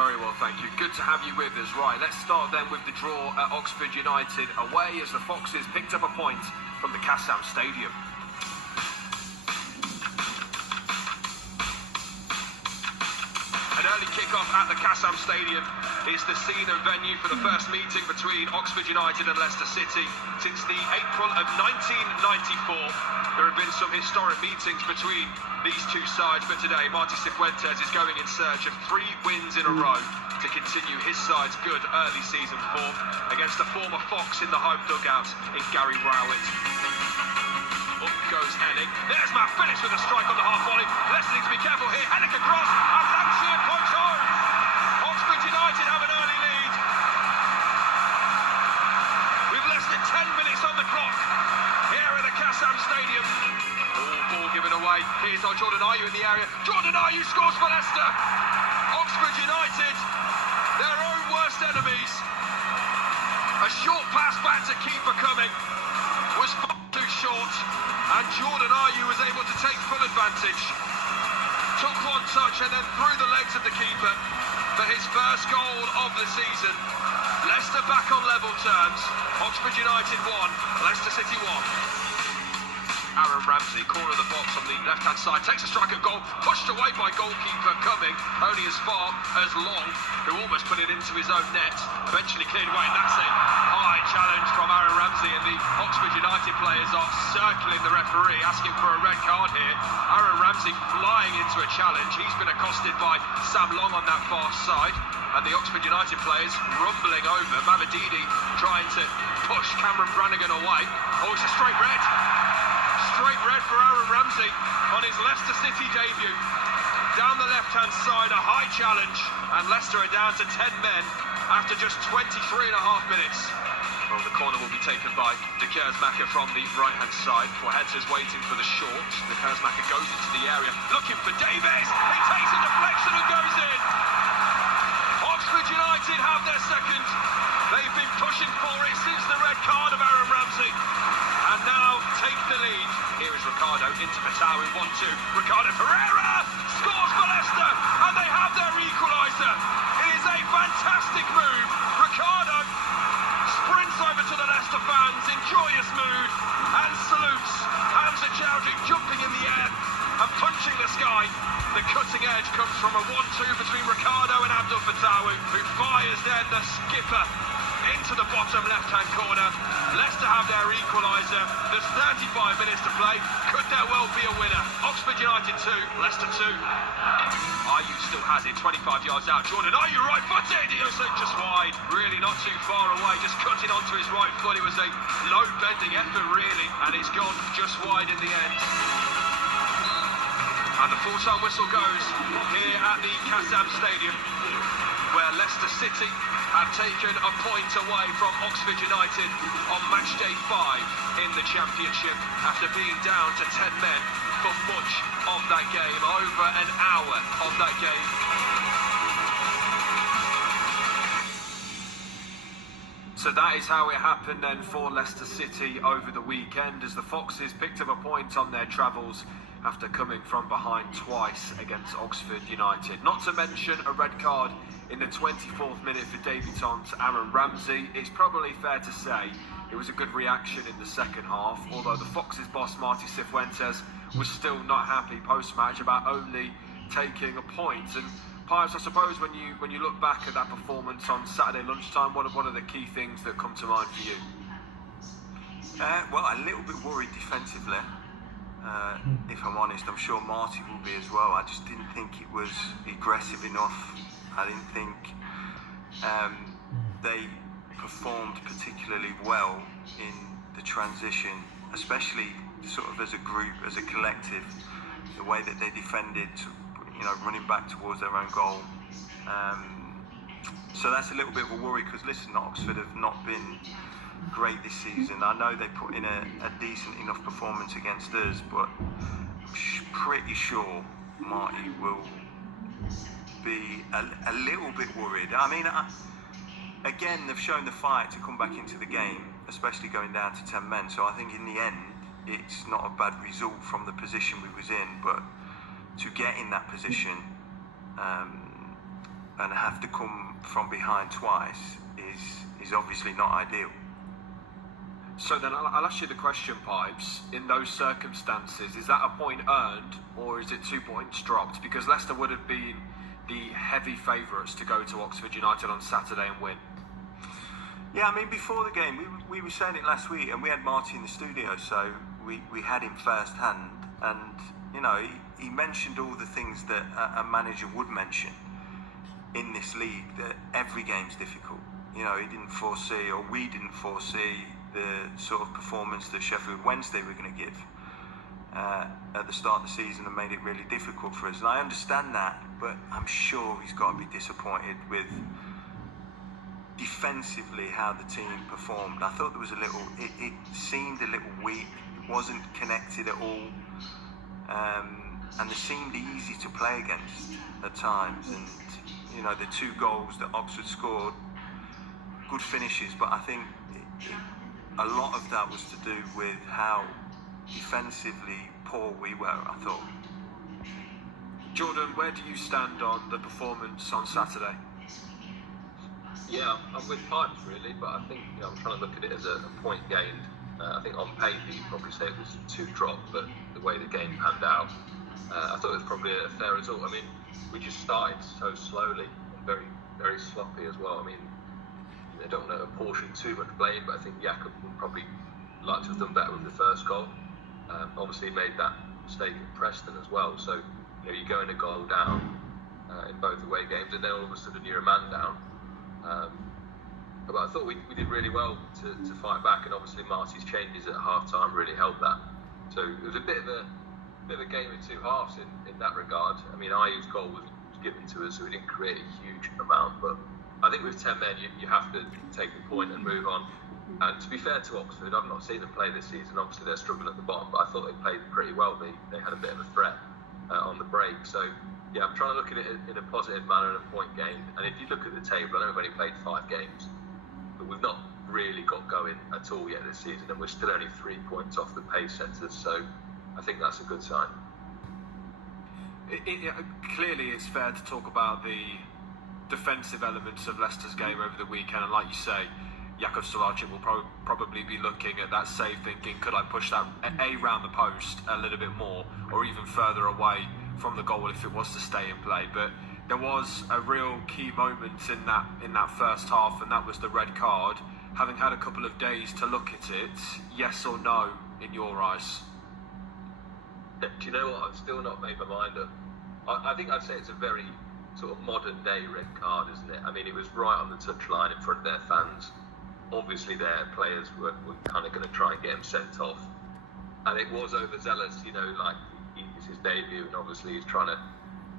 Very well, thank you. Good to have you with us. Right, let's start then with the draw at Oxford United away as the Foxes picked up a point from the Kassam Stadium. An early kick-off at the Kassam Stadium is the scene and venue for the first meeting between Oxford United and Leicester City since the April of 1994. There have been some historic meetings between these two sides, but today Marty Cifuentes is going in search of 3 wins in a row to continue his side's good early season form against a former Fox in the home dugout in Gary Rowett. Up goes Henning. There's Matt Phillips with a strike on the half volley. Leicester needs to be careful here. Henning across, and Lancashire points home. Oxford United have an early lead. With less than 10 minutes on the clock here at the Kassam Stadium. Ball given away. Here's our Jordan Ayew in the area. Jordan Ayew scores for Leicester. Oxford United, their own worst enemies. A short pass back to keeper coming was far too short, and Jordan Ayew was able to take full advantage. Took one touch and then through the legs of the keeper for his first goal of the season. Leicester back on level terms. Oxford United 1, Leicester City 1. Aaron Ramsey, corner of the box on the left-hand side, takes a strike at goal, pushed away by goalkeeper Cumming, only as far as Long, who almost put it into his own net, eventually cleared away, and that's a high challenge from Aaron Ramsey, and the Oxford United players are circling the referee, asking for a red card here. Aaron Ramsey flying into a challenge, he's been accosted by Sam Long on that far side, and the Oxford United players rumbling over, Mamadidi trying to push Cameron Brannigan away. Oh, it's a straight red. Straight red for Aaron Ramsey on his Leicester City debut. Down the left-hand side, a high challenge, and Leicester are down to 10 men after just 23.5 minutes. Well, the corner will be taken by De Keersmaker from the right-hand side. Forhetter's waiting for the short. De Keersmaker goes into the area, looking for Davies. He takes a deflection and goes in. Oxford United have their second. They've been pushing for it since the red card of Aaron Ramsey, and now take the lead. Here is Ricardo into Fatawi, 1-2. Ricardo Pereira scores for Leicester, and they have their equaliser. It is a fantastic move. Ricardo sprints over to the Leicester fans in joyous mood and salutes. Hamza Chowdhury jumping in the air and punching the sky. The cutting edge comes from a 1-2 between Ricardo and Abdul Fatawi, who fires then the skipper into the bottom left-hand corner. Leicester have their equaliser. There's 35 minutes to play. Could there well be a winner? Oxford United 2, Leicester 2. Ayew still has it, 25 yards out. Jordan Ayew right-footed. Just wide. Really not too far away. Just cutting onto his right foot. It was a low-bending effort, really. And it's gone just wide in the end. And the full-time whistle goes here at the Kassam Stadium, where Leicester City have taken a point away from Oxford United on match day 5 in the Championship after being down to 10 men for much of that game, over an hour of that game. So that is how it happened then for Leicester City over the weekend, as the Foxes picked up a point on their travels after coming from behind twice against Oxford United. Not to mention a red card in the 24th minute for debutant Aaron Ramsey. It's probably fair to say it was a good reaction in the second half, although the Foxes boss Marty Cifuentes was still not happy post-match about only taking a point. And Pius, I suppose when you look back at that performance on Saturday lunchtime, what are the key things that come to mind for you? Well, a little bit worried defensively. If I'm honest, I'm sure Marty will be as well. I just didn't think it was aggressive enough. I didn't think they performed particularly well in the transition, especially sort of as a group, as a collective. The way that they defended, running back towards their own goal. So that's a little bit of a worry, because listen, Oxford have not been great this season. I know they put in a decent enough performance against us, but I'm pretty sure Marty will be a little bit worried. I mean, again, they've shown the fight to come back into the game, especially going down to 10 men. So I think in the end, it's not a bad result from the position we was in, but to get in that position and have to come from behind twice is obviously not ideal. So then I'll ask you the question, Pipes. In those circumstances, is that a point earned or is it 2 points dropped? Because Leicester would have been the heavy favourites to go to Oxford United on Saturday and win. Yeah, I mean, before the game, we were saying it last week, and we had Marty in the studio, so we had him first hand, and, you know, he mentioned all the things that a manager would mention in this league, that every game's difficult. You know, he didn't foresee, or we didn't foresee, the sort of performance that Sheffield Wednesday were going to give at the start of the season, and made it really difficult for us. And I understand that, but I'm sure he's got to be disappointed with defensively how the team performed. I thought there was it seemed a little weak. It wasn't connected at all, and they seemed easy to play against at times. And, you know, the 2 goals that Oxford scored, good finishes, but I think a lot of that was to do with how defensively poor we were, I thought. Jordan, where do you stand on the performance on Saturday? Yeah, I'm with Pipes really, but I think, you know, I'm trying to look at it as a point gained. I think on paper you'd probably say it was 2 dropped, but the way the game panned out, I thought it was probably a fair result. I mean, we just started so slowly and very, very sloppy as well. I mean, I don't want to apportion too much blame, but I think Jakob would probably like to have done better with the first goal. Obviously he made that mistake at Preston as well, so, you know, you go in a goal down in both away games, and then all of a sudden you're a man down. But I thought we did really well to fight back, and obviously Marty's changes at half-time really helped that. So it was a bit of a game in 2 halves in that regard. I mean, Ayew's goal was given to us, so we didn't create a huge amount, but I think with 10 men, you have to take the point and move on. And to be fair to Oxford, I've not seen them play this season. Obviously, they're struggling at the bottom, but I thought they played pretty well. They had a bit of a threat on the break. So, yeah, I'm trying to look at it in a positive manner and a point game. And if you look at the table, I know we've only played 5 games, but we've not really got going at all yet this season, and we're still only 3 points off the pace setters. So I think that's a good sign. Clearly, it's fair to talk about the defensive elements of Leicester's game over the weekend, and like you say, Jakub Stolarczyk will probably be looking at that save, thinking, could I push that round the post a little bit more, or even further away from the goal if it was to stay in play. But there was a real key moment in that first half, and that was the red card. Having had a couple of days to look at it, yes or no in your eyes? Do you know what? I've still not made my mind up. I think I'd say it's a very sort of modern day red card, isn't it? I mean, it was right on the touchline in front of their fans. Obviously their players were kind of going to try and get him sent off, and it was overzealous, you know, like it's his debut, and obviously he's trying to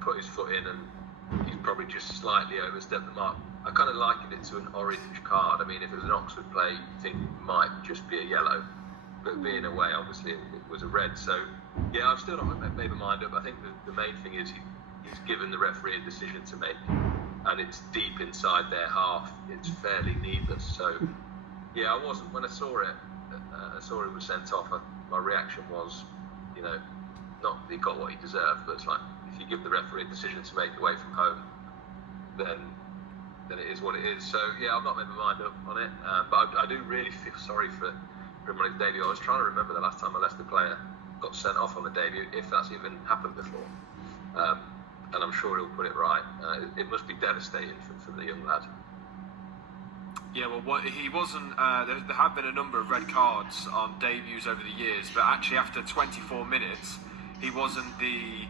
put his foot in, and he's probably just slightly overstepped the mark. I kind of likened it to an orange card. I mean, if it was an Oxford play, you think it might just be a yellow, but being away, obviously it was a red. So yeah, I've still not made my mind up. I think the main thing is he's given the referee a decision to make, and it's deep inside their half. It's fairly needless. So yeah, I wasn't, when I saw it was sent off, my reaction was, you know, not that he got what he deserved, but it's like, if you give the referee a decision to make away from home, then it is what it is. So yeah, I've not made my mind up on it, but I do really feel sorry for him on his debut. I was trying to remember the last time a Leicester player got sent off on the debut, if that's even happened before. And I'm sure he'll put it right. It must be devastating for the young lad. Yeah, well, he wasn't. There have been a number of red cards on debuts over the years, but actually after 24 minutes, he wasn't the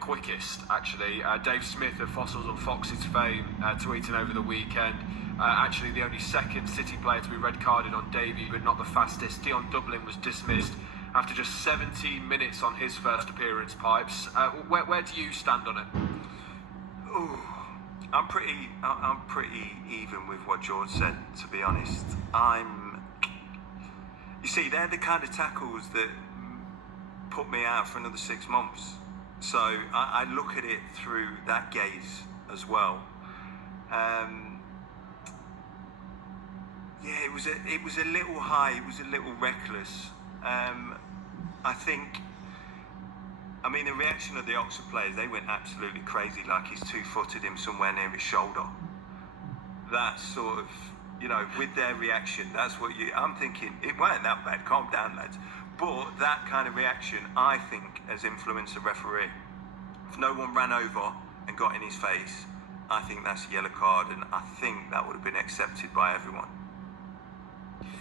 quickest. Actually, Dave Smith of Fossils and Foxes fame tweeting over the weekend. Actually, the only second City player to be red carded on debut, but not the fastest. Dion Dublin was dismissed after just 17 minutes on his first appearance. Pipes, where do you stand on it? Ooh, I'm pretty even with what George said, to be honest. You see, they're the kind of tackles that put me out for another 6 months. So I look at it through that gaze as well. Yeah, it was a little high. It was a little reckless. I think I mean, the reaction of the Oxford players, they went absolutely crazy, like he's two-footed him somewhere near his shoulder. That sort of, you know, with their reaction, that's what I'm thinking, it weren't that bad, calm down, lads. But that kind of reaction, I think, has influenced the referee. If no one ran over and got in his face, I think that's a yellow card, and I think that would have been accepted by everyone.